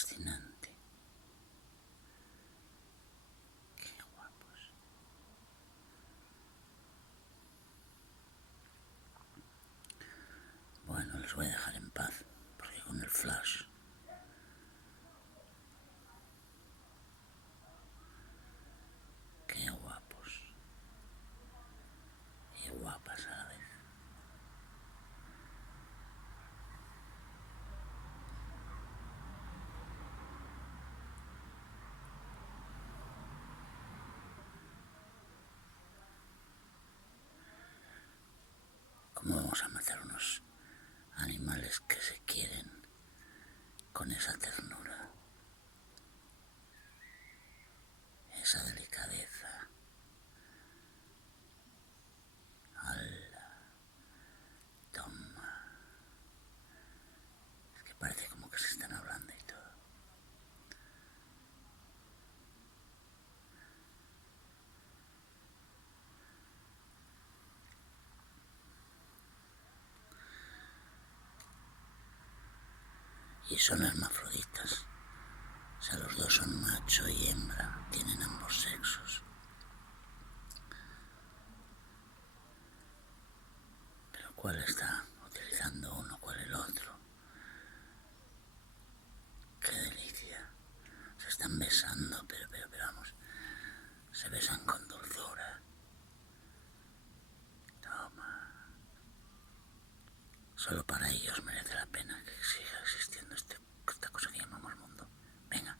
fascinante. Qué guapos. Bueno, les voy a dejar en paz, porque con el flash... Qué guapos. Y guapas a la vez. ¿Cómo vamos a matar unos animales que se quieren con esa ternura, esa delicadeza? ¡Hala! Toma. Es que parece como que se están hablando y todo. Y son hermafroditas. O sea, los dos son macho y hembra, tienen ambos sexos. Pero ¿cuál está utilizando uno, cuál el otro? ¡Qué delicia! Se están besando, pero vamos, se besan con dulzura. Toma. Solo para ellos merece la pena que siga existiendo esta cosa que llamamos mundo. Venga.